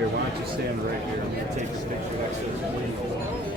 Here, why don't you stand right here? I'm going to take a picture that says legal.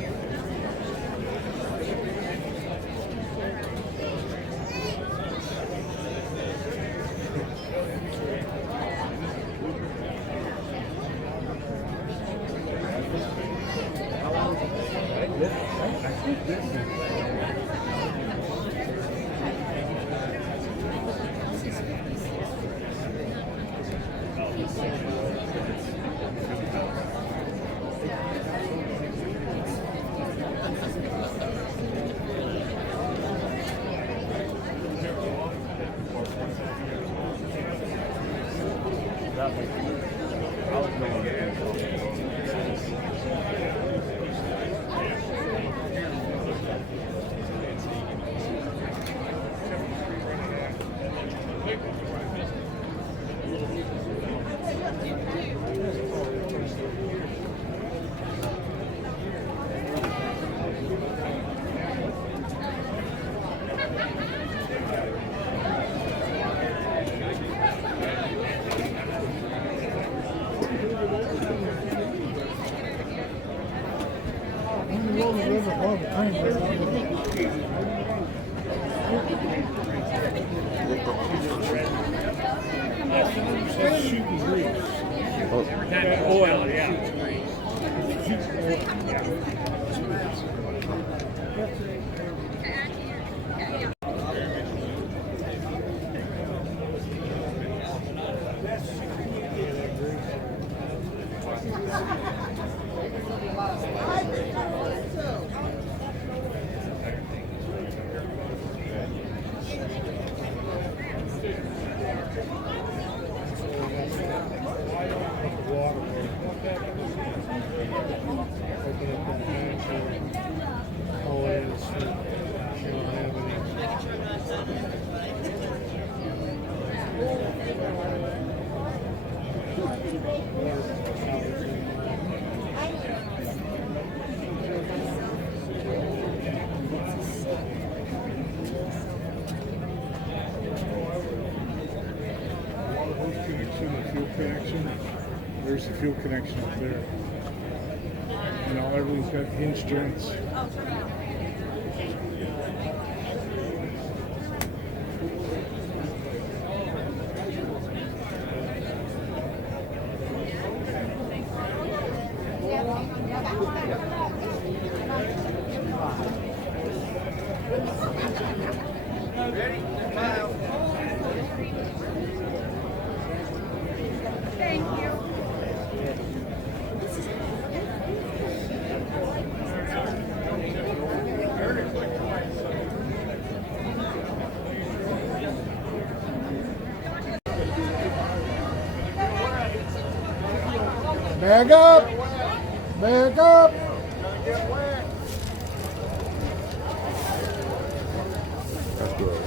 Oil, yeah. There's the fuel connection up there. You know, everything's got hinge joints. Back up! Back up! That's good.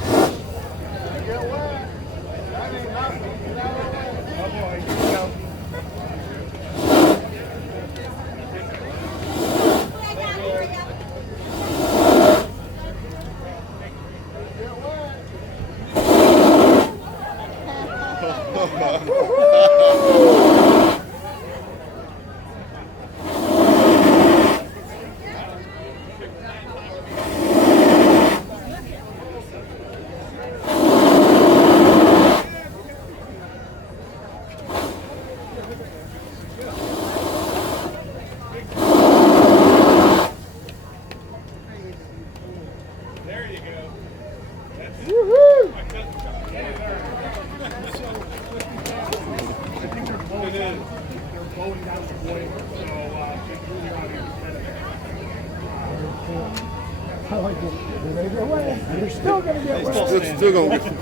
You're still going to get wet. Still going to get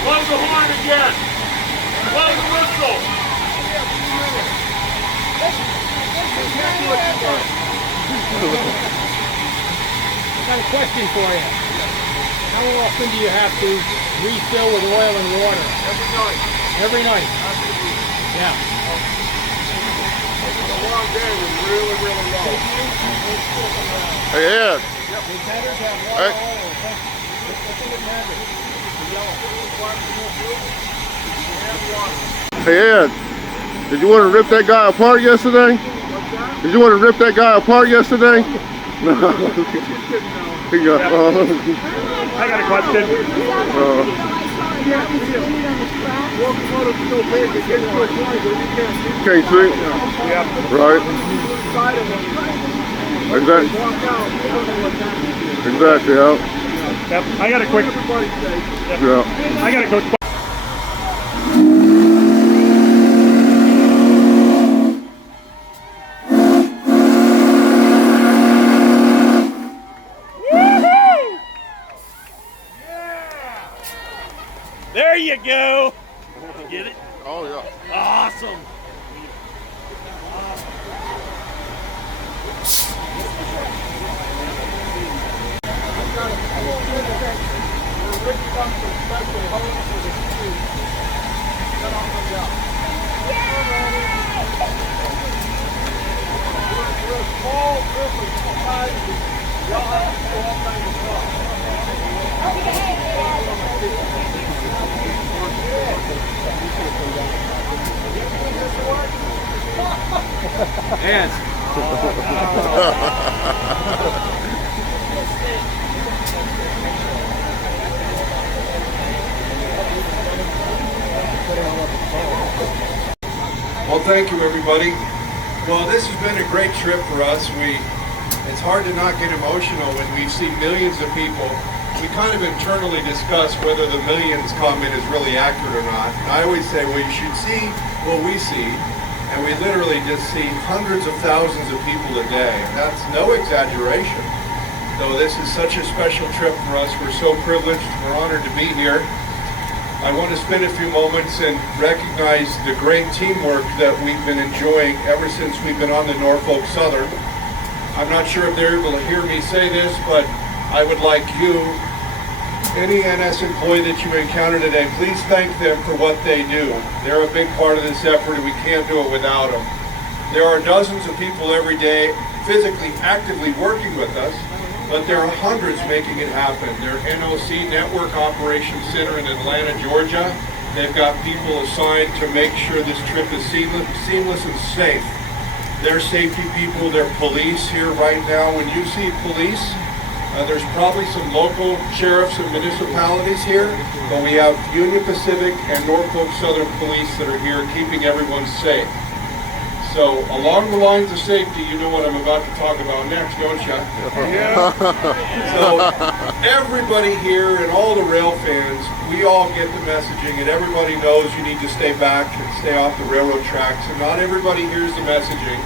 Blow the horn again. Blow the whistle. I got a question for you. How often do you have to refill with oil and water? Every night. Every night? Yeah. It's a long day. We're really, really low. Hey, Ed. It matters that Hey. water oil. What's it matter? Hey, Ed. Did you want to rip that guy apart yesterday? Did you want to rip that guy apart yesterday? No. He got, I got a question. Can't see? Yeah. Right. Exactly. Exactly, yeah. Yep. I got a quick. Yeah. I got a quick. There you go. Get it? Oh, yeah. Awesome. Well, thank you, everybody. Well, this has been a great trip for us. It's hard to not get emotional when we see millions of people. We kind of internally discuss whether the millions comment is really accurate or not. And I always say, well, you should see what we see. And we literally just see hundreds of thousands of people a day. And that's no exaggeration. So this is such a special trip for us. We're so privileged. We're honored to be here. I want to spend a few moments and recognize the great teamwork that we've been enjoying ever since we've been on the Norfolk Southern. I'm not sure if they're able to hear me say this, but I would like you, any NS employee that you encounter today, please thank them for what they do. They're a big part of this effort and we can't do it without them. There are dozens of people every day physically actively working with us, but there are hundreds making it happen. Their NOC Network Operations Center in Atlanta, Georgia. They've got people assigned to make sure this trip is seamless and safe. They're safety people, they're police here right now. When you see police, there's probably some local sheriffs and municipalities here, but we have Union Pacific and Norfolk Southern Police that are here keeping everyone safe. So along the lines of safety, you know what I'm about to talk about next, don't you? Yeah. So everybody here and all the rail fans, we all get the messaging and everybody knows you need to stay back and stay off the railroad tracks, and not everybody hears the messaging.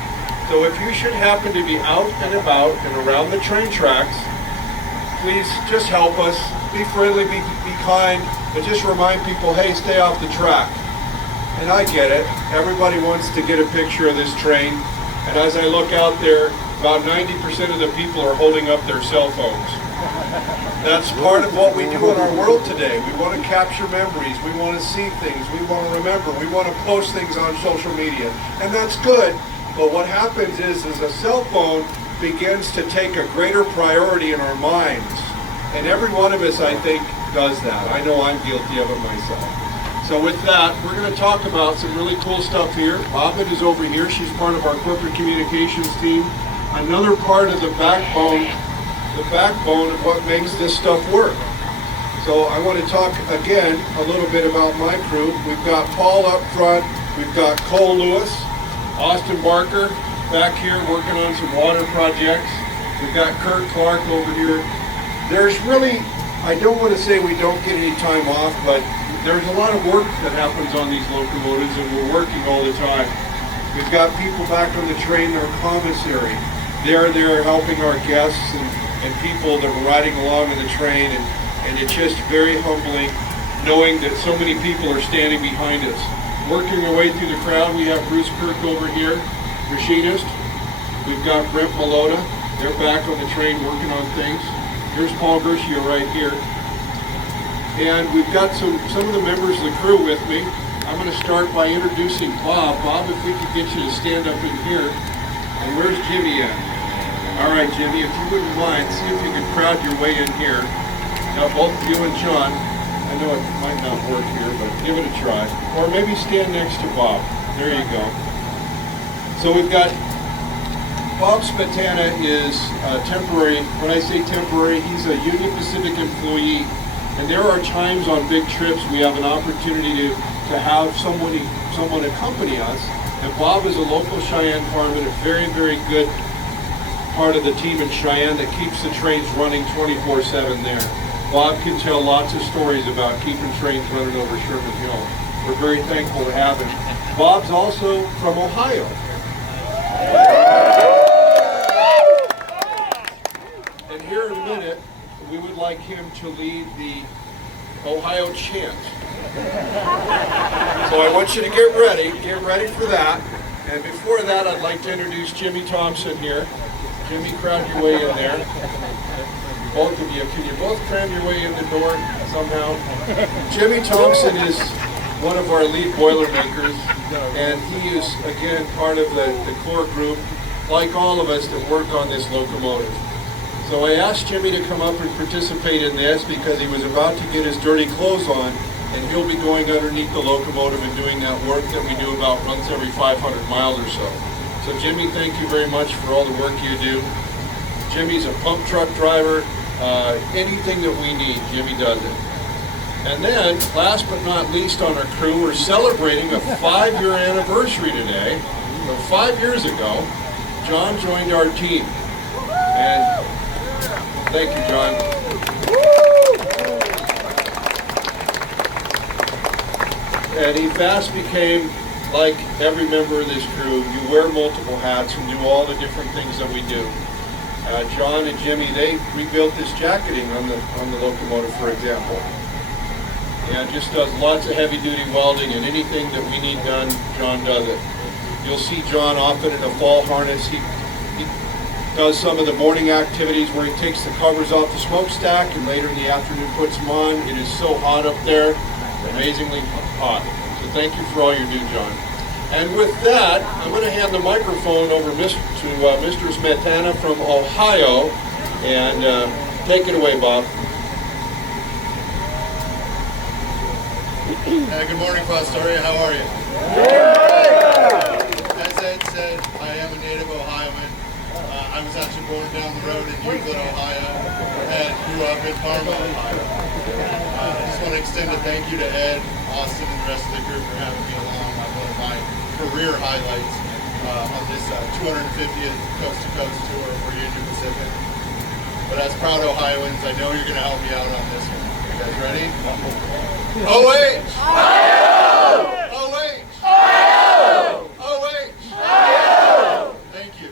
So if you should happen to be out and about and around the train tracks, please just help us. Be friendly, be kind, but just remind people, hey, stay off the track. And I get it. Everybody wants to get a picture of this train. And as I look out there, about 90% of the people are holding up their cell phones. That's part of what we do in our world today. We want to capture memories. We want to see things. We want to remember. We want to post things on social media. And that's good. But what happens is a cell phone begins to take a greater priority in our minds. And every one of us, I think, does that. I know I'm guilty of it myself. So with that, we're going to talk about some really cool stuff here. Bobbin is over here. She's part of our corporate communications team. Another part of the backbone of what makes this stuff work. So I want to talk again a little bit about my crew. We've got Paul up front. We've got Cole Lewis, Austin Barker back here working on some water projects. We've got Kurt Clark over here. There's really, I don't want to say we don't get any time off, but there's a lot of work that happens on these locomotives, and we're working all the time. We've got people back on the train, their commissary. They're there helping our guests and people that are riding along in the train, and it's just very humbling knowing that so many people are standing behind us. Working our way through the crowd, we have Bruce Kirk over here, machinist. We've got Brent Malota. They're back on the train working on things. Here's Paul Gershia right here. And we've got some of the members of the crew with me. I'm going to start by introducing Bob. Bob, if we could get you to stand up in here. And where's Jimmy at? All right, Jimmy, if you wouldn't mind, see if you can crowd your way in here. Now, both you and John, I know it might not work here, but give it a try. Or maybe stand next to Bob. There you go. So we've got Bob Smetana is temporary. When I say temporary, he's a Union Pacific employee. And there are times on big trips we have an opportunity to have someone accompany us. And Bob is a local Cheyenne farmer, a very, very good part of the team in Cheyenne that keeps the trains running 24/7 there. Bob can tell lots of stories about keeping trains running over Sherman Hill. We're very thankful to have him. Bob's also from Ohio. And here in a minute, we would like him to lead the Ohio chant. So I want you to get ready for that. And before that, I'd like to introduce Jimmy Thompson here. Jimmy, crowd your way in there. Both of you, can you both cram your way in the door somehow? Jimmy Thompson is one of our lead Boilermakers, and he is, again, part of the core group, like all of us that work on this locomotive. So I asked Jimmy to come up and participate in this because he was about to get his dirty clothes on, and he'll be going underneath the locomotive and doing that work that we do about once every 500 miles or so. So Jimmy, thank you very much for all the work you do. Jimmy's a pump truck driver. Anything that we need, Jimmy does it. And then, last but not least on our crew, we're celebrating a 5-year anniversary today. So 5 years ago, John joined our team. And thank you, John. And he fast became like every member of this crew. You wear multiple hats and do all the different things that we do. John and Jimmy, they rebuilt this jacketing on the locomotive, for example. And just does lots of heavy-duty welding, and anything that we need done, John does it. You'll see John often in a fall harness. He does some of the morning activities where he takes the covers off the smokestack and later in the afternoon puts them on. It is so hot up there, amazingly hot. So thank you for all you do, John. And with that, I'm going to hand the microphone over to Mr. Smetana from Ohio, and take it away, Bob. Good morning, Fostoria. How are you? As Ed said, I am a native Ohioan. I was actually born down the road in Euclid, Ohio, and grew up in Parma, Ohio. I just want to extend a thank you to Ed, Austin, and the rest of the group for having me along on one of my career highlights on this 250th Coast to Coast tour for Union Pacific. But as proud Ohioans, I know you're going to help me out on this one. You guys ready? OH! OH! OH! Thank you.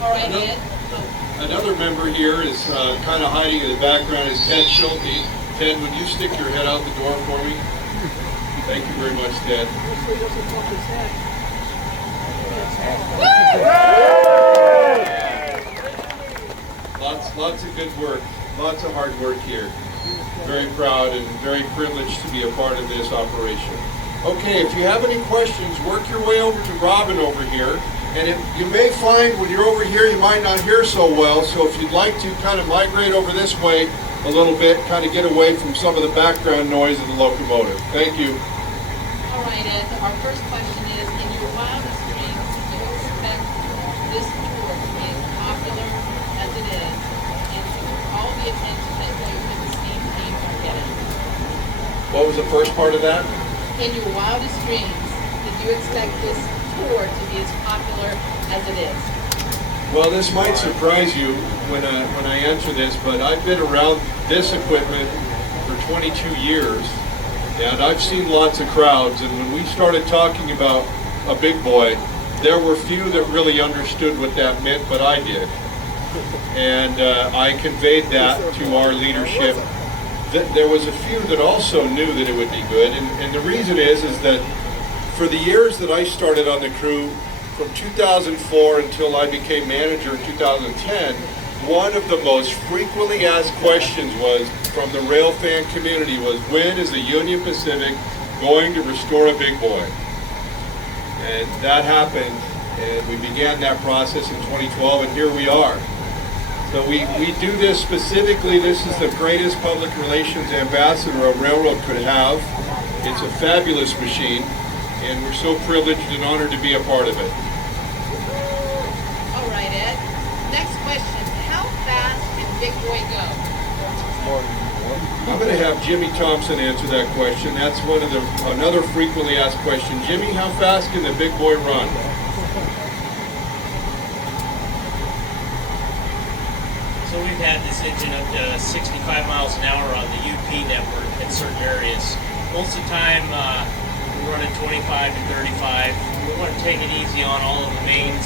All right, Ed. Another member here is kind of hiding in the background is Ted Schulte. Ted, would you stick your head out the door for me? Thank you very much, Ted. Lots of good work, lots of hard work here. Very proud and very privileged to be a part of this operation. Okay, if you have any questions, work your way over to Robin over here. And you may find when you're over here, you might not hear so well. So if you'd like to kind of migrate over this way a little bit, kind of get away from some of the background noise of the locomotive. Thank you. All right, Ed, our first question is, in your wildest dreams, do you expect this tour to be as popular as it is and to all the attention that you and the steam team are getting? What was the first part of that? In your wildest dreams, did you expect this tour to be as popular as it is? Well, this might surprise you when I answer this, but I've been around this equipment for 22 years, and I've seen lots of crowds, and when we started talking about a big boy, there were few that really understood what that meant, but I did. And I conveyed that to our leadership. There was a few that also knew that it would be good, and the reason is that for the years that I started on the crew, from 2004 until I became manager in 2010, one of the most frequently asked questions was from the rail fan community was, when is the Union Pacific going to restore a big boy? And that happened, and we began that process in 2012, and here we are. So we do this specifically. This is the greatest public relations ambassador a railroad could have. It's a fabulous machine, and we're so privileged and honored to be a part of it. All right, Ed. Next question. How fast can Big Boy go? I'm going to have Jimmy Thompson answer that question. That's another frequently asked question. Jimmy, how fast can the big boy run? So we've had this engine up to 65 miles an hour on the UP network in certain areas. Most of the time, we're running 25 to 35. We want to take it easy on all of the main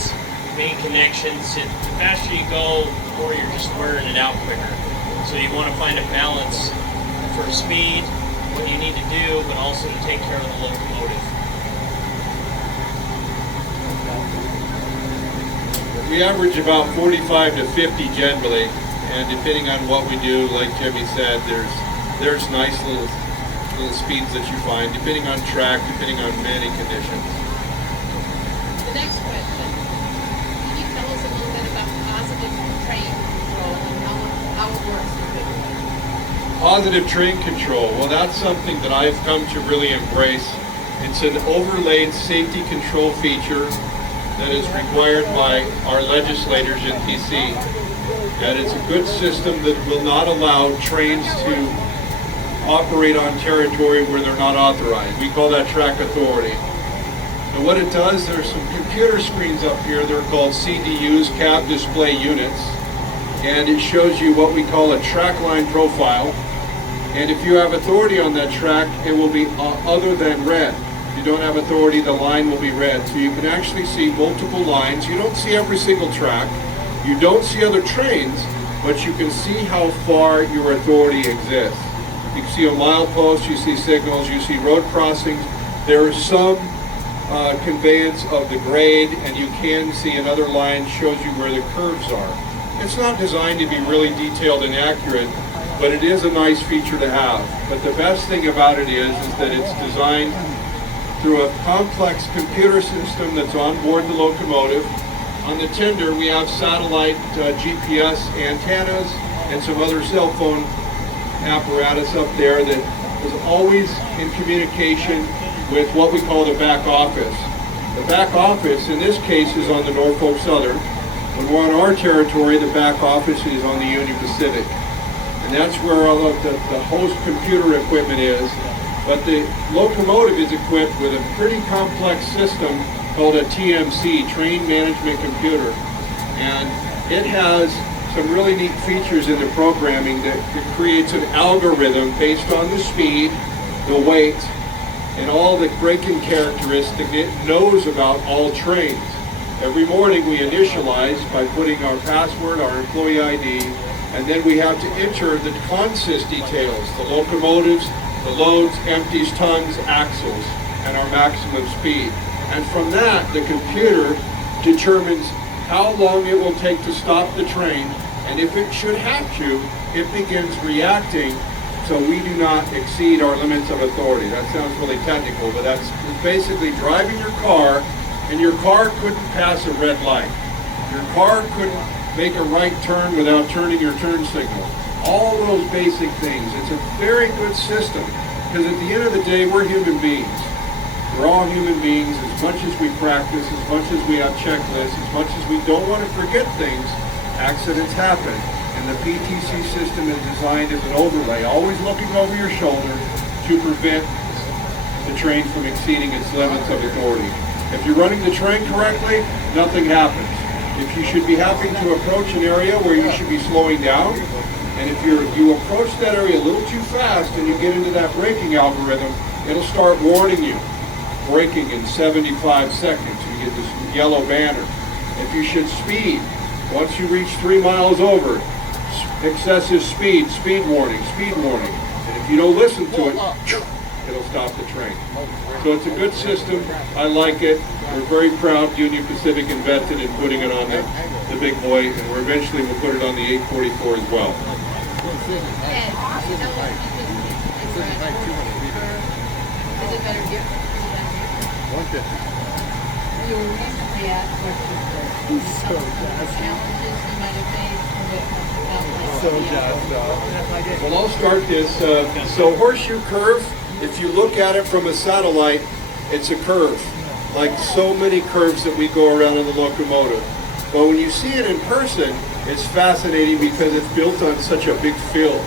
connections. The faster you go, the more you're just wearing it out quicker. So you want to find a balance for speed, what you need to do, but also to take care of the locomotive. We average about 45 to 50 generally, and depending on what we do, like Jimmy said, there's nice little speeds that you find, depending on track, depending on many conditions. The next question. Can you tell us a little bit about positive train control and how it works for Big Boy? Positive train control, well, that's something that I've come to really embrace. It's an overlaid safety control feature that is required by our legislators in DC. And it's a good system that will not allow trains to operate on territory where they're not authorized. We call that track authority. And what it does, there's some computer screens up here. They're called CDUs, cab display units. And it shows you what we call a track line profile. And if you have authority on that track, it will be other than red. If you don't have authority, the line will be red. So you can actually see multiple lines. You don't see every single track. You don't see other trains, but you can see how far your authority exists. You can see a milepost, you see signals, you see road crossings. There is some conveyance of the grade, and you can see another line shows you where the curves are. It's not designed to be really detailed and accurate, but it is a nice feature to have. But the best thing about it is that it's designed through a complex computer system that's on board the locomotive. On the tender, we have satellite GPS antennas and some other cell phone apparatus up there that is always in communication with what we call the back office. The back office, in this case, is on the Norfolk Southern. When we're on our territory, the back office is on the Union Pacific. And that's where all of the host computer equipment is. But the locomotive is equipped with a pretty complex system called a TMC, Train Management Computer. And it has some really neat features in the programming that creates an algorithm based on the speed, the weight, and all the braking characteristics it knows about all trains. Every morning we initialize by putting our password, our employee ID, and then we have to enter the consist details, the locomotives, the loads, empties, tons, axles, and our maximum speed. And from that, the computer determines how long it will take to stop the train, and if it should have to, it begins reacting so we do not exceed our limits of authority. That sounds really technical, but that's basically driving your car and your car couldn't pass a red light. Your car couldn't make a right turn without turning your turn signal. All those basic things. It's a very good system, because at the end of the day, we're human beings. We're all human beings. As much as we practice, as much as we have checklists, as much as we don't want to forget things, accidents happen. And the PTC system is designed as an overlay, always looking over your shoulder to prevent the train from exceeding its limits of authority. If you're running the train correctly, nothing happens. If you should be having to approach an area where you should be slowing down, and if you approach that area a little too fast and you get into that braking algorithm, it'll start warning you. Braking in 75 seconds, you get this yellow banner. If you should speed, once you reach 3 miles over, excessive speed, speed warning. And if you don't listen to it, it'll stop the train. So it's a good system. I like it. We're very proud Union Pacific invested in putting it on the big boy, and we're eventually will put it on the 844 as well. Is it better here? You were recently asked questions about challenges you might have faced. Well, I'll start this. So horseshoe curve, if you look at it from a satellite, it's a curve, like so many curves that we go around in the locomotive. But when you see it in person, it's fascinating because it's built on such a big field.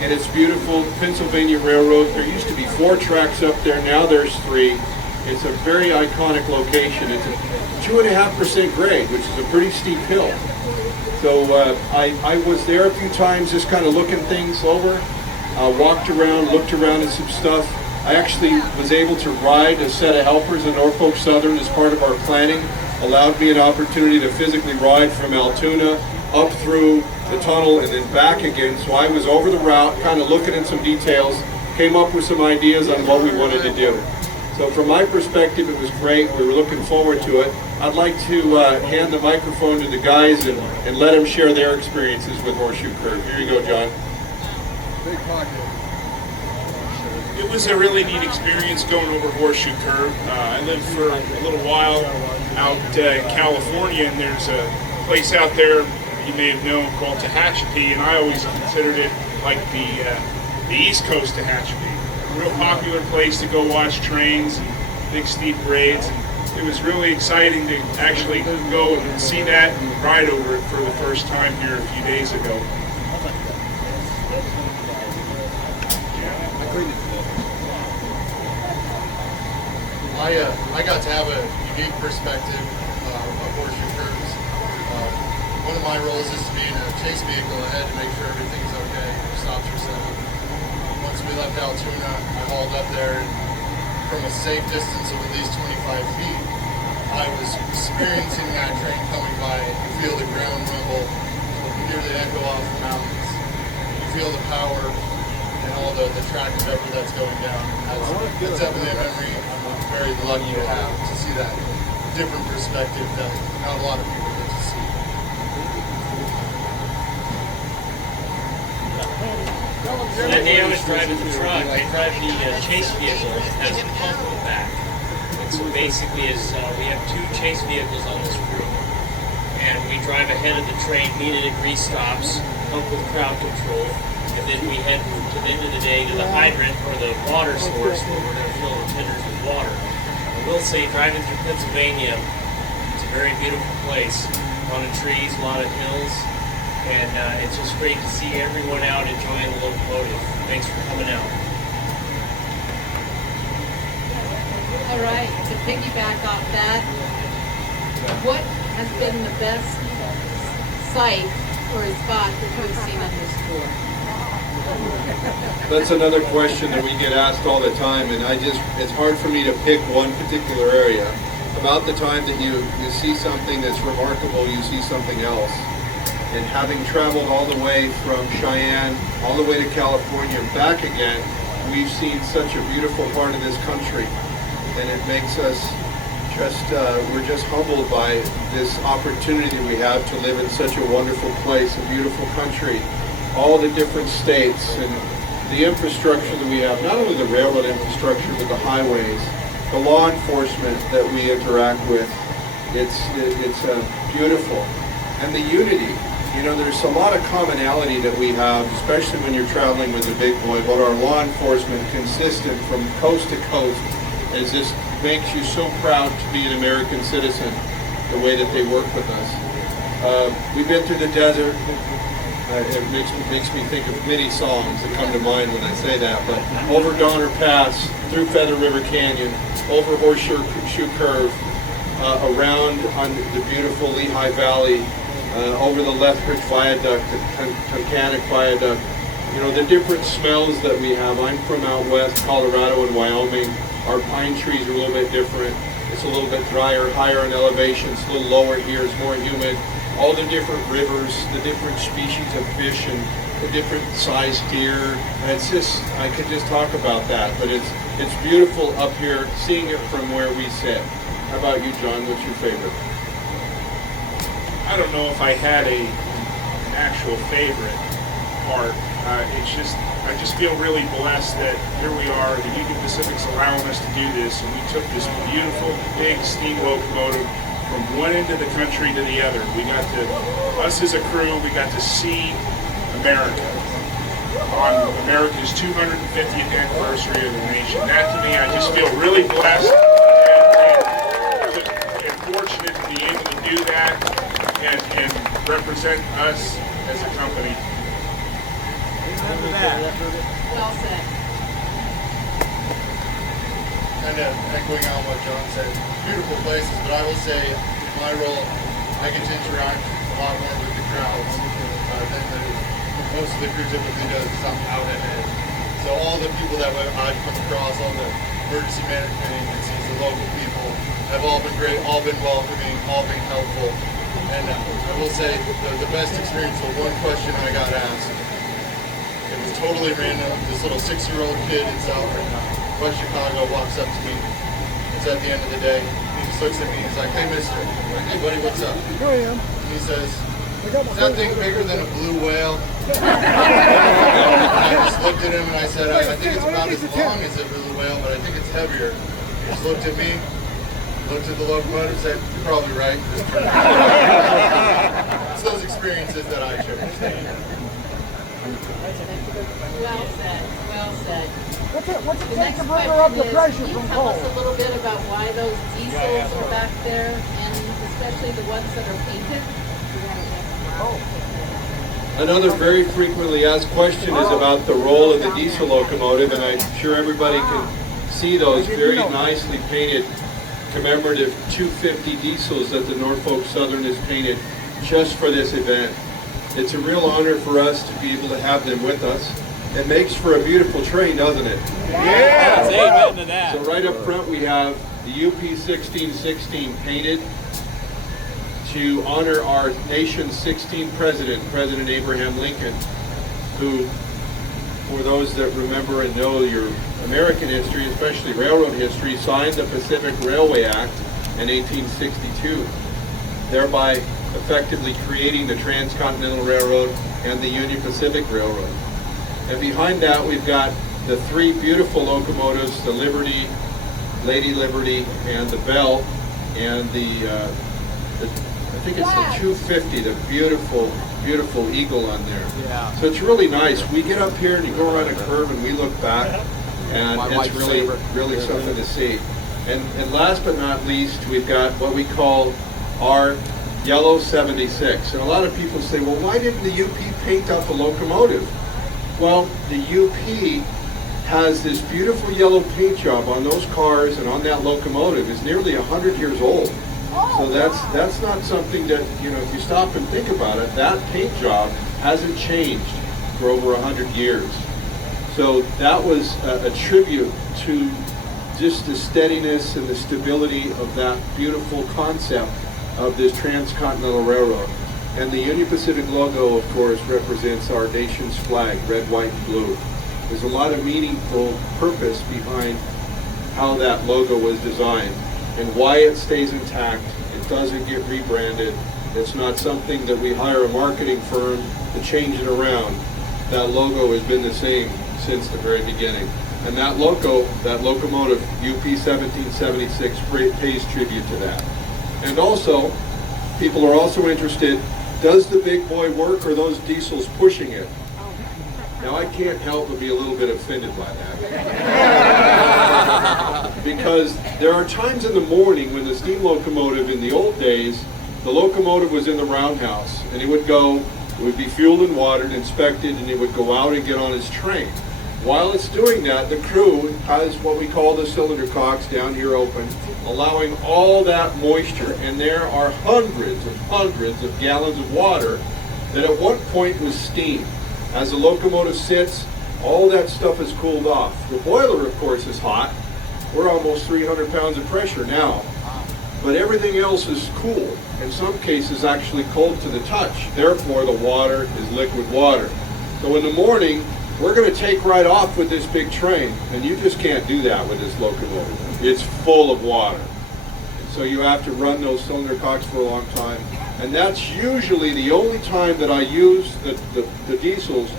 And it's beautiful. Pennsylvania Railroad, there used to be 4 tracks up there, now there's 3. It's a very iconic location. It's a 2.5% grade, which is a pretty steep hill. So I was there a few times just kind of looking things over, walked around, looked around at some stuff. I actually was able to ride a set of helpers in Norfolk Southern as part of our planning. Allowed me an opportunity to physically ride from Altoona up through the tunnel and then back again. So I was over the route, kind of looking at some details, came up with some ideas on what we wanted to do. So from my perspective, it was great. We were looking forward to it. I'd like to hand the microphone to the guys and let them share their experiences with Horseshoe Curve. Here you go, John. It was a really neat experience going over Horseshoe Curve. I lived for a little while out in California, and there's a place out there you may have known called Tehachapi, and I always considered it like the East Coast Tehachapi. A real popular place to go watch trains and big steep grades. And it was really exciting to actually go and see that and ride over it for the first time here a few days ago. I got to have a unique perspective of Horseshoe Curves. One of my roles is to be in a chase vehicle ahead to make sure everything's okay, stops are set up. Once we left Altoona, I hauled up there, and from a safe distance of at least 25 feet, I was experiencing that train coming by. You feel the ground rumble, you hear the echo off the mountains, you feel the power and all the track and vapor that's going down. It's definitely a memory I'm very lucky to have, to see that different perspective that not a lot of people get to see. So that day I was driving the truck, I drive the chase vehicle that has a pump in the back. And so basically we have 2 chase vehicles on this crew. And we drive ahead of the train, meet it at grease stops, help with crowd control. And then we head to the end of the day to the hydrant or the water source where we're going to fill the tenders with water. I will say, driving through Pennsylvania, it's a very beautiful place. A lot of trees, a lot of hills, and it's just great to see everyone out enjoying the locomotive. Thanks for coming out. All right, to piggyback off that, what has been the best site or spot that you have seen on this tour? That's another question that we get asked all the time, and it's hard for me to pick one particular area. About the time that you see something that's remarkable, you see something else. And having traveled all the way from Cheyenne, all the way to California and back again, we've seen such a beautiful part of this country. And it makes us we're just humbled by this opportunity that we have to live in such a wonderful place, a beautiful country. All the different states and the infrastructure that we have, not only the railroad infrastructure, but the highways, the law enforcement that we interact with, It's beautiful. And the unity, you know, there's a lot of commonality that we have, especially when you're traveling with a big boy, but our law enforcement, consistent from coast to coast, is just makes you so proud to be an American citizen, the way that they work with us. We've been through the desert. It makes me think of many songs that come to mind when I say that, but over Donner Pass, through Feather River Canyon, over Horseshoe Curve, around on the beautiful Lehigh Valley, over the Lethbridge Viaduct, the Tunkhannock Viaduct. You know, the different smells that we have. I'm from out west, Colorado and Wyoming. Our pine trees are a little bit different. It's a little bit drier, higher in elevation. It's a little lower here. It's more humid. All the different rivers, the different species of fish, and the different sized deer. And it's just, I could just talk about that. But it's beautiful up here, seeing it from where we sit. How about you, John? What's your favorite? I don't know if I had an actual favorite part. I just feel really blessed that here we are, the Union Pacific's allowing us to do this, and we took this beautiful big steam locomotive from one end of the country to the other. We got to, us as a crew, we got to see America on America's 250th anniversary of the nation. That to me, I just feel really blessed and fortunate to be able to do that and represent us as a company. Well said. Kind of echoing on what John said, beautiful places, but I will say, in my role, I get to interact a lot more with the crowds than most of the crew typically does, because I'm out ahead. So all the people that I've come across, all the emergency management agencies, the local people, have all been great, all been welcoming, all been helpful. And I will say, the best experience, the one question I got asked, it was totally random. This little 6-year-old kid in West Chicago walks up to me. It's at the end of the day. He just looks at me. He's like, "Hey, mister." I'm like, "Hey, buddy, what's up?" Here I am. And he says, "Is that thing bigger than a blue whale?" And I just looked at him and I said, I think it's about as long as a blue whale, but I think it's heavier. He just looked at me, looked at the locomotive, said, "You're probably right." It's those experiences that I cherish. Well said, well said. What's it The take next to bring her question up the is, pressure can you from tell us coal? a little bit about why those diesels are back there, and especially the ones that are painted? Another very frequently asked question is about the role of the diesel locomotive, and I'm sure everybody can see those very nicely painted commemorative 250 diesels that the Norfolk Southern has painted just for this event. It's a real honor for us to be able to have them with us. It makes for a beautiful train, doesn't it? Yeah. Amen to that. So right up front we have the UP 1616 painted to honor our nation's 16th president, President Abraham Lincoln, who, for those that remember and know your American history, especially railroad history, signed the Pacific Railway Act in 1862, thereby effectively creating the Transcontinental Railroad and the Union Pacific Railroad. And behind that we've got the 3 beautiful locomotives, the Liberty, Lady Liberty, and the Belle, and I think it's the 250, the beautiful eagle on there. Yeah. So it's really nice. We get up here and you go around a curve and we look back, and it's really something to see. And last but not least, we've got what we call our Yellow 76. And a lot of people say, well, why didn't the UP paint out the locomotive? Well, the UP has this beautiful yellow paint job on those cars, and on that locomotive is nearly 100 years old. So that's not something that, you know, if you stop and think about it, that paint job hasn't changed for over 100 years. So that was a tribute to just the steadiness and the stability of that beautiful concept of this Transcontinental Railroad. And the Union Pacific logo, of course, represents our nation's flag, red, white, and blue. There's a lot of meaningful purpose behind how that logo was designed and why it stays intact. It doesn't get rebranded. It's not something that we hire a marketing firm to change it around. That logo has been the same since the very beginning. And that logo, that locomotive, UP 1776, pays tribute to that. And also, people are also interested, does the big boy work or are those diesels pushing it? Now I can't help but be a little bit offended by that. Because there are times in the morning when the steam locomotive in the old days, the locomotive was in the roundhouse and it would go, it would be fueled and watered, inspected, and it would go out and get on its train. While it's doing that, the crew has what we call the cylinder cocks down here open, allowing all that moisture, and there are hundreds of gallons of water that at one point was steam. As the locomotive sits, all that stuff is cooled off. The boiler, of course, is hot. We're almost 300 pounds of pressure now. But everything else is cool, in some cases actually cold to the touch. Therefore, the water is liquid water. So in the morning, we're going to take right off with this big train, and you just can't do that with this locomotive. It's full of water. And so you have to run those cylinder cocks for a long time. And that's usually the only time that I use the diesels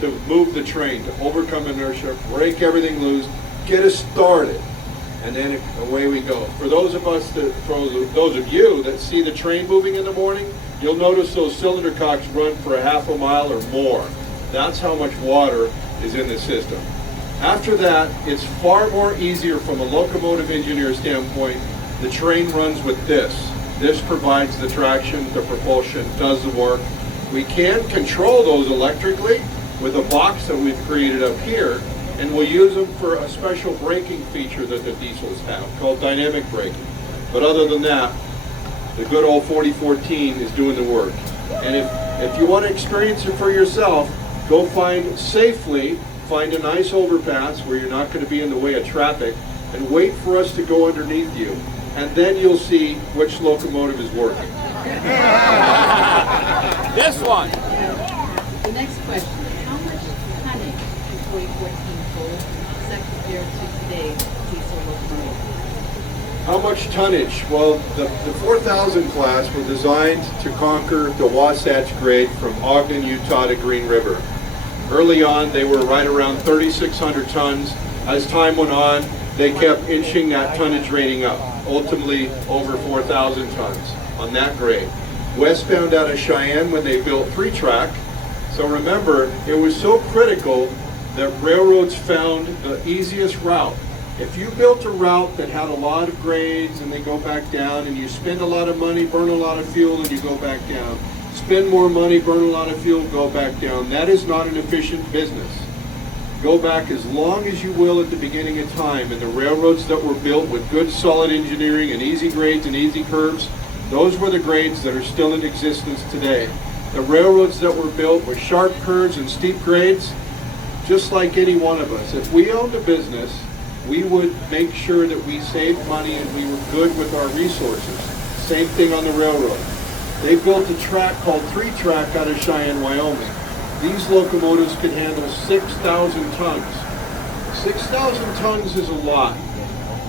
to move the train, to overcome inertia, break everything loose, get us started. And then away we go. For those of you that see the train moving in the morning, you'll notice those cylinder cocks run for a half a mile or more. That's how much water is in the system. After that, it's far more easier from a locomotive engineer standpoint. The train runs with this. This provides the traction, the propulsion, does the work. We can control those electrically with a box that we've created up here, and we'll use them for a special braking feature that the diesels have called dynamic braking. But other than that, the good old 4014 is doing the work. And if you want to experience it for yourself, go find a nice overpass where you're not going to be in the way of traffic, and wait for us to go underneath you. And then you'll see which locomotive is working. This one. The next question, how much tonnage in 2014 pulled second to today's diesel locomotive? How much tonnage? Well, the 4000 class was designed to conquer the Wasatch grade from Ogden, Utah to Green River. Early on, they were right around 3,600 tons. As time went on, they kept inching that tonnage rating up, ultimately over 4,000 tons on that grade. Westbound out of Cheyenne, when they built 3-track, so remember, it was so critical that railroads found the easiest route. If you built a route that had a lot of grades and they go back down, and you spend a lot of money, burn a lot of fuel, and you go back down, spend more money, burn a lot of fuel, go back down, that is not an efficient business. Go back as long as you will at the beginning of time, and the railroads that were built with good solid engineering and easy grades and easy curves, those were the grades that are still in existence today. The railroads that were built with sharp curves and steep grades, just like any one of us, if we owned a business, we would make sure that we saved money and we were good with our resources. Same thing on the railroad. They built a track called 3-track out of Cheyenne, Wyoming. These locomotives could handle 6,000 tons. 6,000 tons is a lot,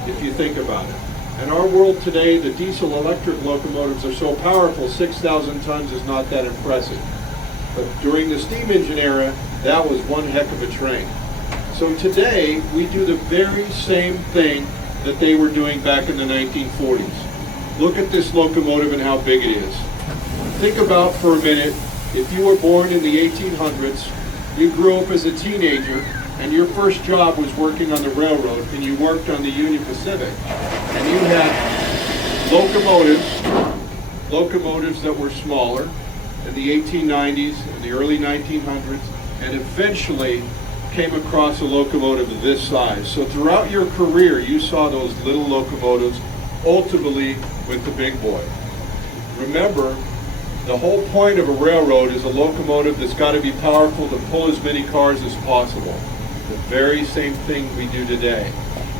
if you think about it. In our world today, the diesel electric locomotives are so powerful, 6,000 tons is not that impressive. But during the steam engine era, that was one heck of a train. So today, we do the very same thing that they were doing back in the 1940s. Look at this locomotive and how big it is. Think about for a minute, if you were born in the 1800s, you grew up as a teenager, and your first job was working on the railroad, and you worked on the Union Pacific, and you had locomotives that were smaller in the 1890s and the early 1900s, and eventually came across a locomotive of this size. So throughout your career, you saw those little locomotives, ultimately with the big boy. Remember, the whole point of a railroad is a locomotive that's got to be powerful to pull as many cars as possible. The very same thing we do today.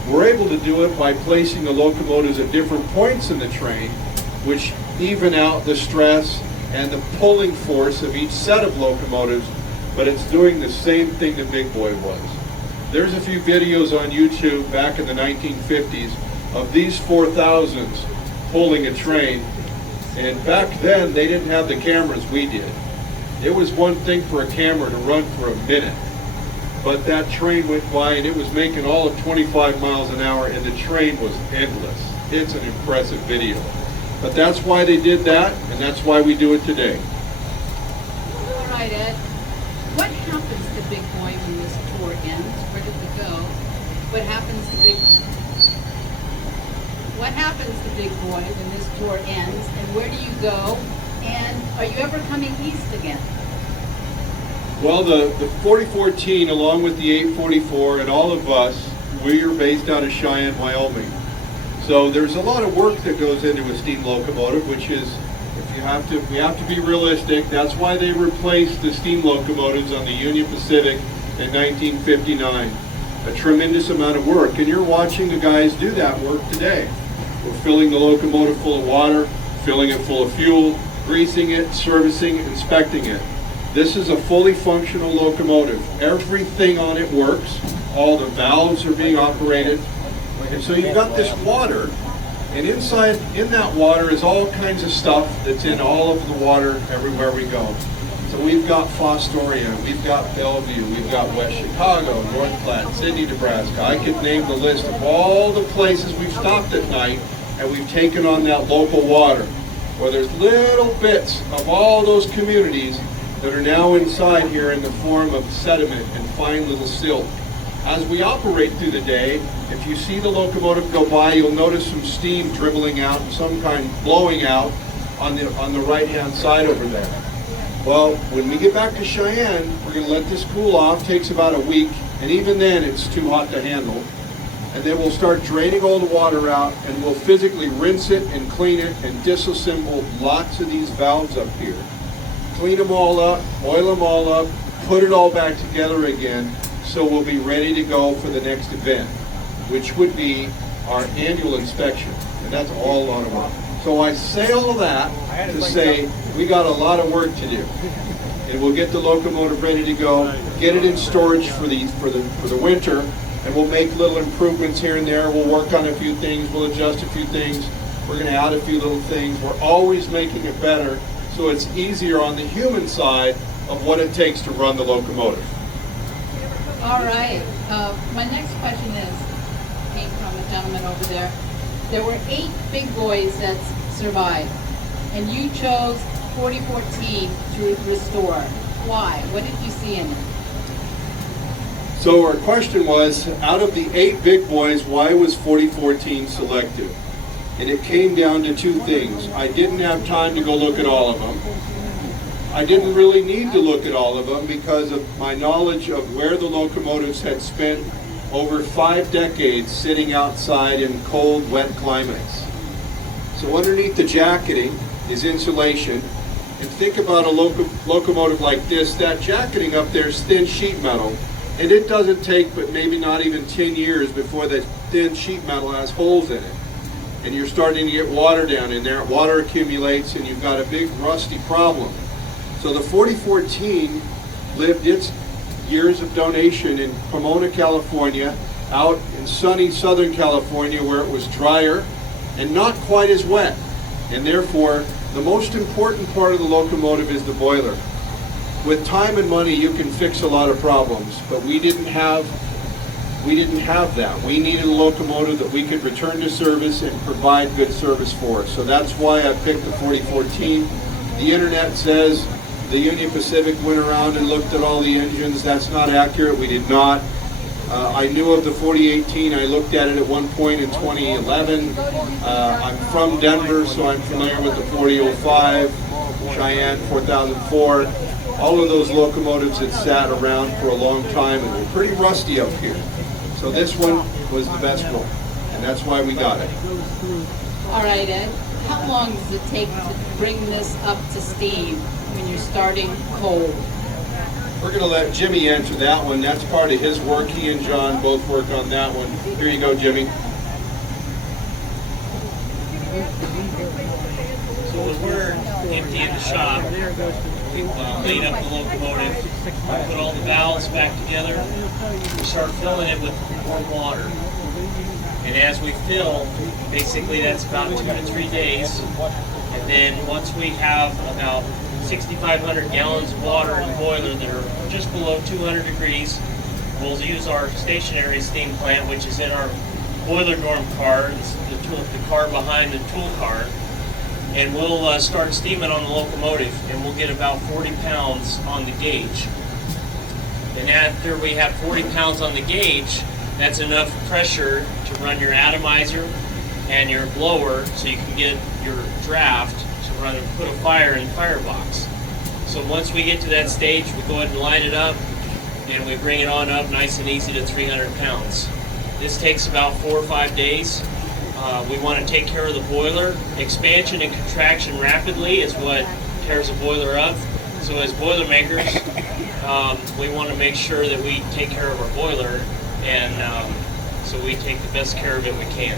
We're able to do it by placing the locomotives at different points in the train, which even out the stress and the pulling force of each set of locomotives, but it's doing the same thing the big boy was. There's a few videos on YouTube back in the 1950s of these 4000s pulling a train. And back then, they didn't have the cameras we did. It was one thing for a camera to run for a minute, but that train went by and it was making all of 25 miles an hour, and the train was endless. It's an impressive video. But that's why they did that, and that's why we do it today. All right, Ed. What happens to Big Boy when this tour ends? Where does it go? What happens to Big Boy when this tour ends? And where do you go? And are you ever coming east again? Well, the 4014, along with the 844, and all of us, we are based out of Cheyenne, Wyoming. So there's a lot of work that goes into a steam locomotive, which is, we have to be realistic. That's why they replaced the steam locomotives on the Union Pacific in 1959. A tremendous amount of work, and you're watching the guys do that work today. We're filling the locomotive full of water, filling it full of fuel, greasing it, servicing, inspecting it. This is a fully functional locomotive. Everything on it works. All the valves are being operated. And so you've got this water, and inside, in that water is all kinds of stuff that's in all of the water everywhere we go. So we've got Fostoria, we've got Bellevue, we've got West Chicago, North Platte, Sidney, Nebraska. I could name the list of all the places we've stopped at night and we've taken on that local water, where there's little bits of all those communities that are now inside here in the form of sediment and fine little silt. As we operate through the day, if you see the locomotive go by, you'll notice some steam dribbling out, some kind blowing out on the right-hand side over there. Well, when we get back to Cheyenne, we're going to let this cool off. Takes about a week, and even then it's too hot to handle. And then we'll start draining all the water out, and we'll physically rinse it and clean it and disassemble lots of these valves up here. Clean them all up, oil them all up, put it all back together again, so we'll be ready to go for the next event, which would be our annual inspection. And that's all a lot of work. So I say all that to say we got a lot of work to do. And we'll get the locomotive ready to go, get it in storage for the winter, and we'll make little improvements here and there. We'll work on a few things, we'll adjust a few things, we're going to add a few little things. We're always making it better, so it's easier on the human side of what it takes to run the locomotive. All right. My next question came from a gentleman over there. There were 8 big boys that survived, and you chose 4014 to restore. Why? What did you see in it? So our question was, out of the 8 big boys, why was 4014 selected? And it came down to 2 things. I didn't have time to go look at all of them. I didn't really need to look at all of them because of my knowledge of where the locomotives had spent over 5 decades sitting outside in cold, wet climates. So underneath the jacketing is insulation. And think about a locomotive like this. That jacketing up there is thin sheet metal. And it doesn't take but maybe not even 10 years before the thin sheet metal has holes in it. And you're starting to get water down in there. Water accumulates and you've got a big rusty problem. So the 4014 lived its years of donation in Pomona, California, out in sunny Southern California where it was drier and not quite as wet. And therefore, the most important part of the locomotive is the boiler. With time and money, you can fix a lot of problems, but we didn't have that. We needed a locomotive that we could return to service and provide good service for. So that's why I picked the 4014. The internet says the Union Pacific went around and looked at all the engines. That's not accurate. We did not. I knew of the 4018. I looked at it at one point in 2011. I'm from Denver, so I'm familiar with the 4005, Cheyenne 4004. All of those locomotives had sat around for a long time and were pretty rusty up here. So this one was the best one, and that's why we got it. All right, Ed. How long does it take to bring this up to steam when you're starting cold? We're going to let Jimmy answer that one. That's part of his work. He and John both worked on that one. Here you go, Jimmy. So when we're empty in the shop, we clean up the locomotive, put all the valves back together, we start filling it with warm water. And as we fill, basically that's about 2 to 3 days. And then once we have about 6,500 gallons of water in the boiler that are just below 200 degrees, we'll use our stationary steam plant, which is in our boiler dorm car, the car behind the tool car. and we'll start steaming on the locomotive, and we'll get about 40 pounds on the gauge. And after we have 40 pounds on the gauge, that's enough pressure to run your atomizer and your blower so you can get your draft to run and put a fire in the firebox. So once we get to that stage, we go ahead and line it up, and we bring it on up nice and easy to 300 pounds. This takes about 4 or 5 days. We want to take care of the boiler. Expansion and contraction rapidly is what tears a boiler up. So as Boilermakers, we want to make sure that we take care of our boiler, and so we take the best care of it we can.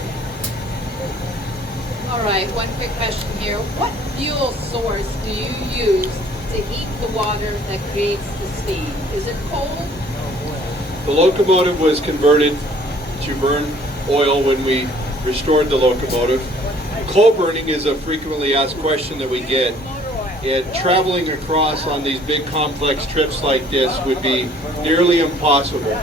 All right, one quick question here. What fuel source do you use to heat the water that creates the steam? Is it coal? The locomotive was converted to burn oil when we restored the locomotive. Coal burning is a frequently asked question that we get. And traveling across on these big complex trips like this would be nearly impossible.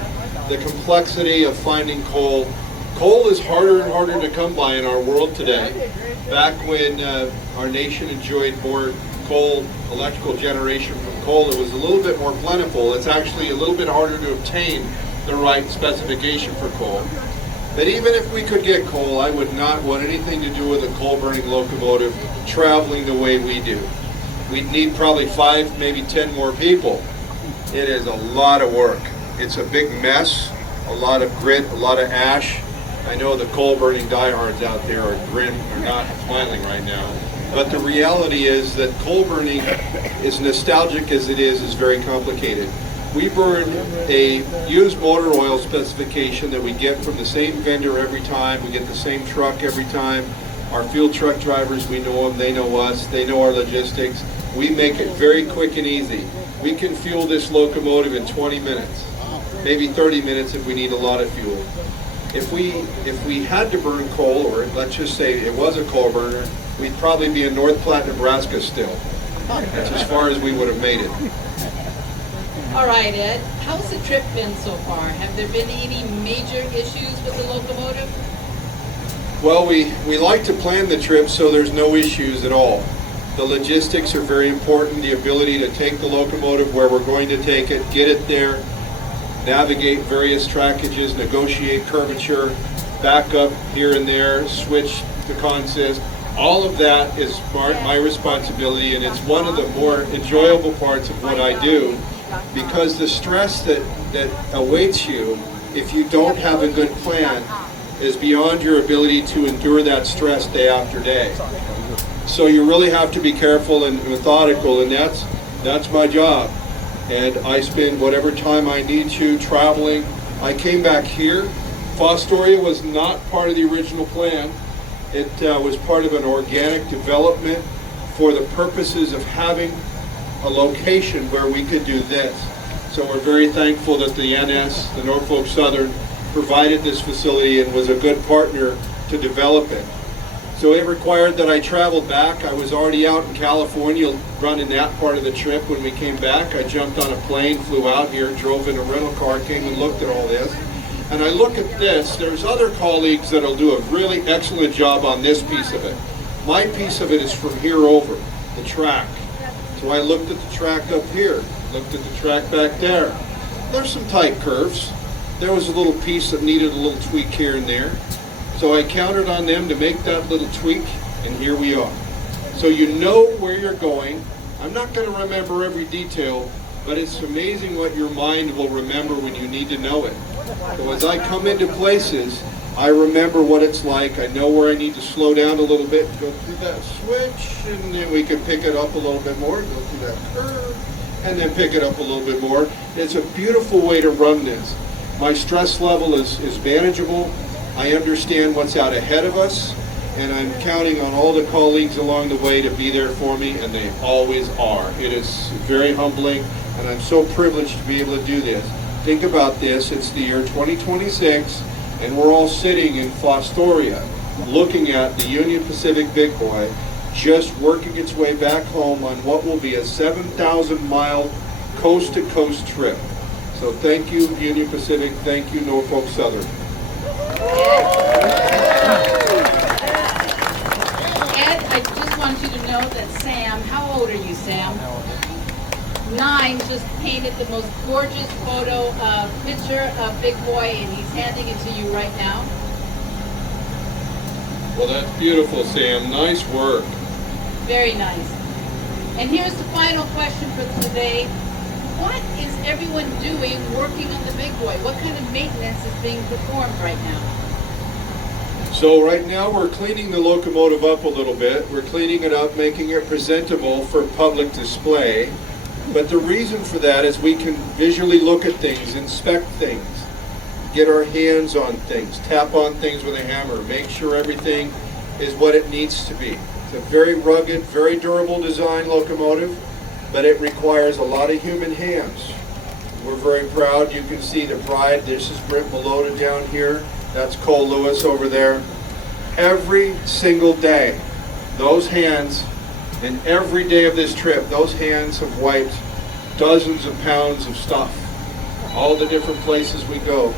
The complexity of finding coal. Coal is harder and harder to come by in our world today. Back when our nation enjoyed more coal, electrical generation from coal, it was a little bit more plentiful. It's actually a little bit harder to obtain the right specification for coal. But even if we could get coal, I would not want anything to do with a coal-burning locomotive traveling the way we do. We'd need probably 5, maybe 10 more people. It is a lot of work. It's a big mess, a lot of grit, a lot of ash. I know the coal-burning diehards out there are not smiling right now. But the reality is that coal burning, as nostalgic as it is very complicated. We burn a used motor oil specification that we get from the same vendor every time. We get the same truck every time. Our field truck drivers, we know them, they know us, they know our logistics. We make it very quick and easy. We can fuel this locomotive in 20 minutes, maybe 30 minutes if we need a lot of fuel. If we had to burn coal, or let's just say it was a coal burner, we'd probably be in North Platte, Nebraska still. That's as far as we would have made it. All right, Ed, how's the trip been so far? Have there been any major issues with the locomotive? Well, we like to plan the trip so there's no issues at all. The logistics are very important, the ability to take the locomotive where we're going to take it, get it there, navigate various trackages, negotiate curvature, back up here and there, switch to consist. All of that is my responsibility, and it's one of the more enjoyable parts of what I do, because the stress that awaits you if you don't have a good plan is beyond your ability to endure that stress day after day. So you really have to be careful and methodical, and that's my job. And I spend whatever time I need to traveling. I came back here. Fostoria was not part of the original plan. It was part of an organic development for the purposes of having a location where we could do this. So we're very thankful that the NS, the Norfolk Southern, provided this facility and was a good partner to develop it. So it required that I traveled back. I was already out in California running that part of the trip when we came back. I jumped on a plane, flew out here, drove in a rental car, came and looked at all this. And I look at this, there's other colleagues that'll do a really excellent job on this piece of it. My piece of it is from here over, the track. So I looked at the track up here, looked at the track back there. There's some tight curves. There was a little piece that needed a little tweak here and there. So I counted on them to make that little tweak, and here we are. So you know where you're going. I'm not going to remember every detail, but it's amazing what your mind will remember when you need to know it. So as I come into places, I remember what it's like. I know where I need to slow down a little bit, go through that switch, and then we can pick it up a little bit more, go through that curve, and then pick it up a little bit more. It's a beautiful way to run this. My stress level is manageable. I understand what's out ahead of us, and I'm counting on all the colleagues along the way to be there for me, and they always are. It is very humbling, and I'm so privileged to be able to do this. Think about this, it's the year 2026, and we're all sitting in Fostoria looking at the Union Pacific Big Boy just working its way back home on what will be a 7,000-mile coast-to-coast trip. So thank you, Union Pacific. Thank you, Norfolk Southern. Ed, I just want you that Sam, how old are you, Sam? 9 just painted the most gorgeous picture of Big Boy, and he's handing it to you right now. Well, that's beautiful, Sam. Nice work. Very nice. And here's the final question for today. What is everyone doing working on the Big Boy? What kind of maintenance is being performed right now? So right now we're cleaning the locomotive up a little bit. We're cleaning it up, making it presentable for public display. But the reason for that is we can visually look at things, inspect things, get our hands on things, tap on things with a hammer, make sure everything is what it needs to be. It's a very rugged, very durable design locomotive, but it requires a lot of human hands. We're very proud. You can see the pride. This is Brent Malota down here. That's Cole Lewis over there. Every single day, those hands, and every day of this trip, those hands have wiped dozens of pounds of stuff, all the different places we go.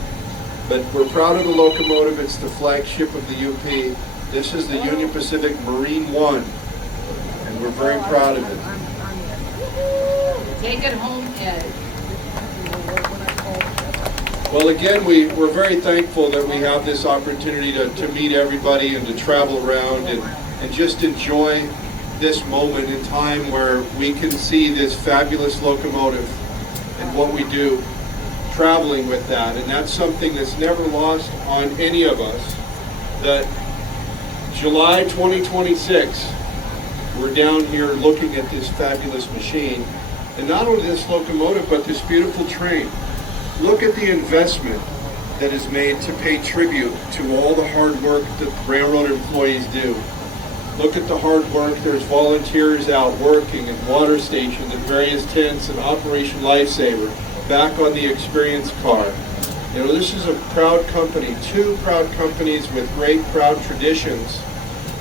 But we're proud of the locomotive. It's the flagship of the UP. This is the Union Pacific Marine One, and we're very proud of it. Take it home, Ed. Well, again, we're very thankful that we have this opportunity to meet everybody and to travel around and just enjoy this moment in time where we can see this fabulous locomotive and what we do traveling with that. And that's something that's never lost on any of us, that July 2026, we're down here looking at this fabulous machine. And not only this locomotive, but this beautiful train. Look at the investment that is made to pay tribute to all the hard work that railroad employees do. Look at the hard work. There's volunteers out working at water stations, at various tents, and Operation Lifesaver, back on the experience car. You know, this is a proud company, 2 proud companies with great proud traditions,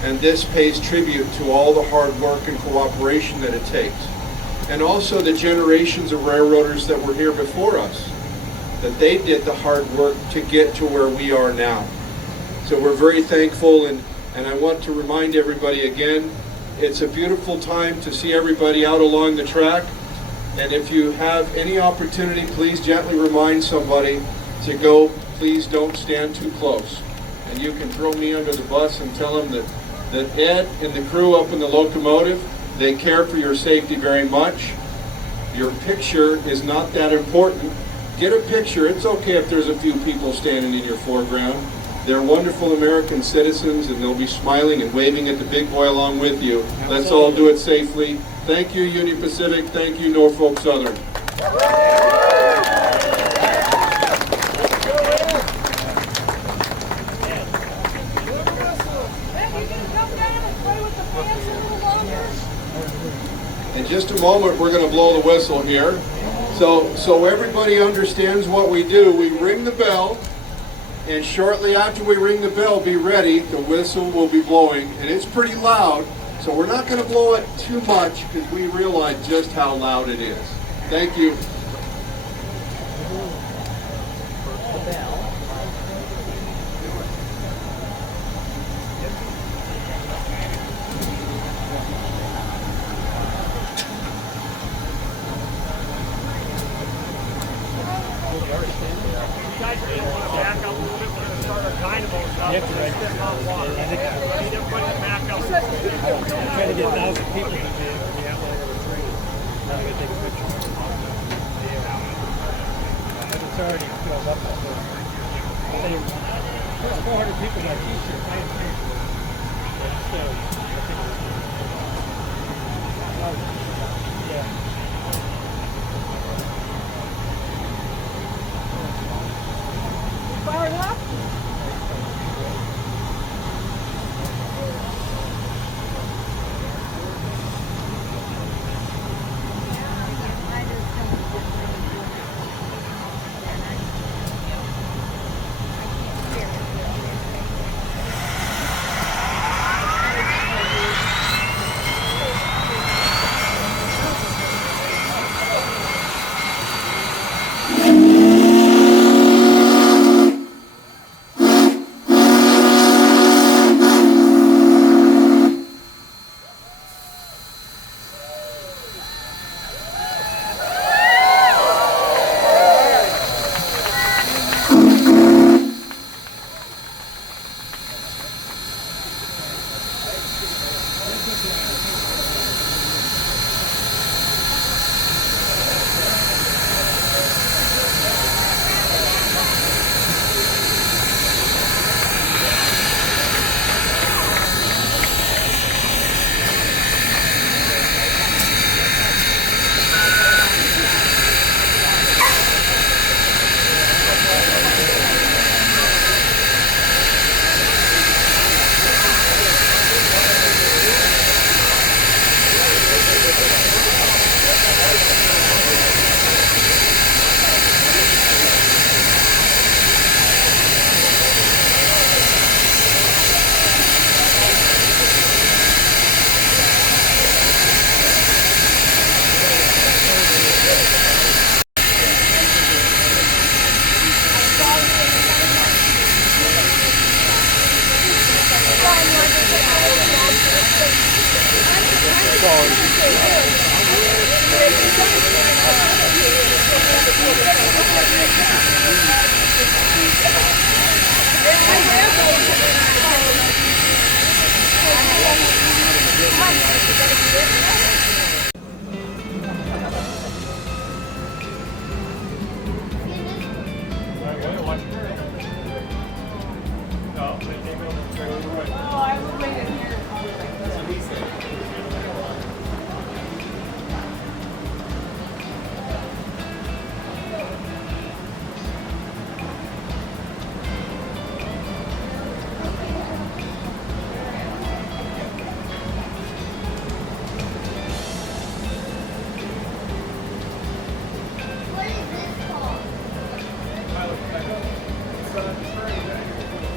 and this pays tribute to all the hard work and cooperation that it takes. And also the generations of railroaders that were here before us, that they did the hard work to get to where we are now. So we're very thankful, and I want to remind everybody again, it's a beautiful time to see everybody out along the track. And if you have any opportunity, please gently remind somebody to go, please don't stand too close. And you can throw me under the bus and tell them that Ed and the crew up in the locomotive, they care for your safety very much. Your picture is not that important. Get a picture. It's okay if there's a few people standing in your foreground. They're wonderful American citizens, and they'll be smiling and waving at the Big Boy along with you. Let's all do it safely. Thank you, Union Pacific. Thank you, Norfolk Southern. In just a moment, we're going to blow the whistle here. So everybody understands what we do. We ring the bell, and shortly after we ring the bell, be ready. The whistle will be blowing, and it's pretty loud. So we're not going to blow it too much because we realize just how loud it is. Thank you.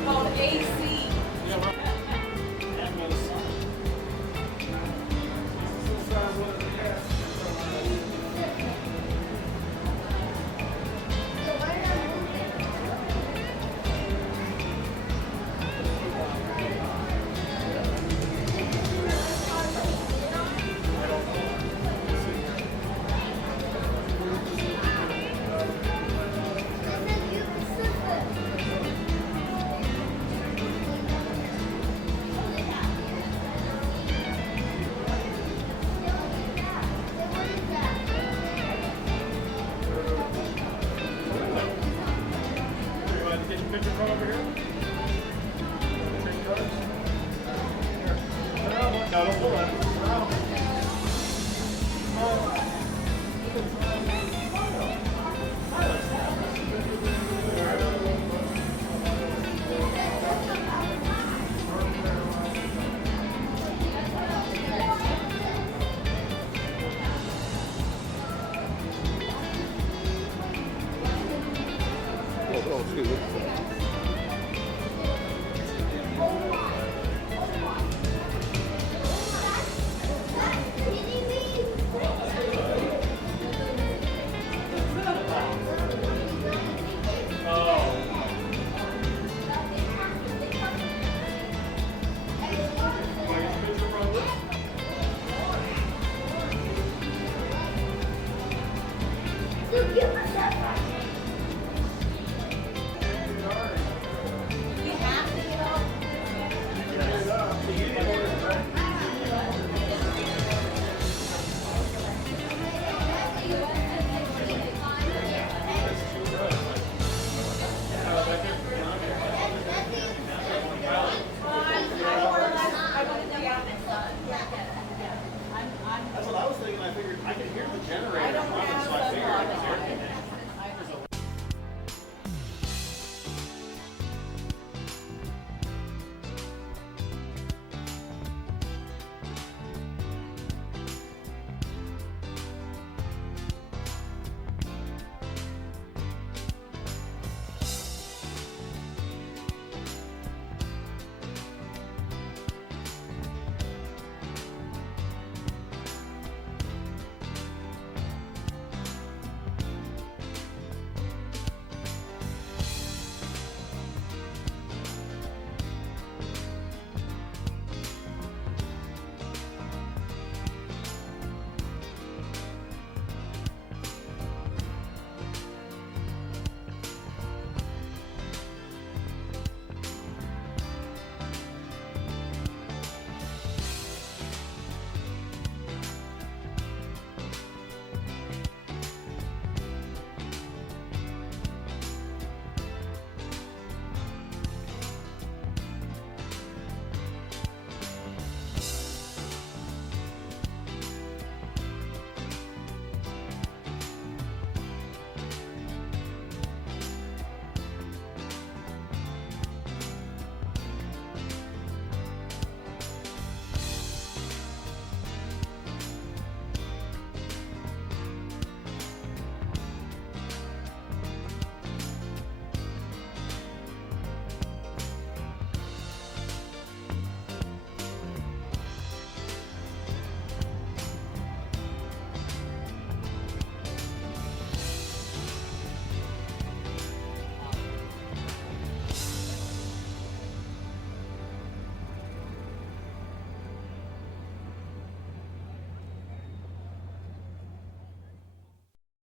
Called AC. Oh, excuse me. Give us that.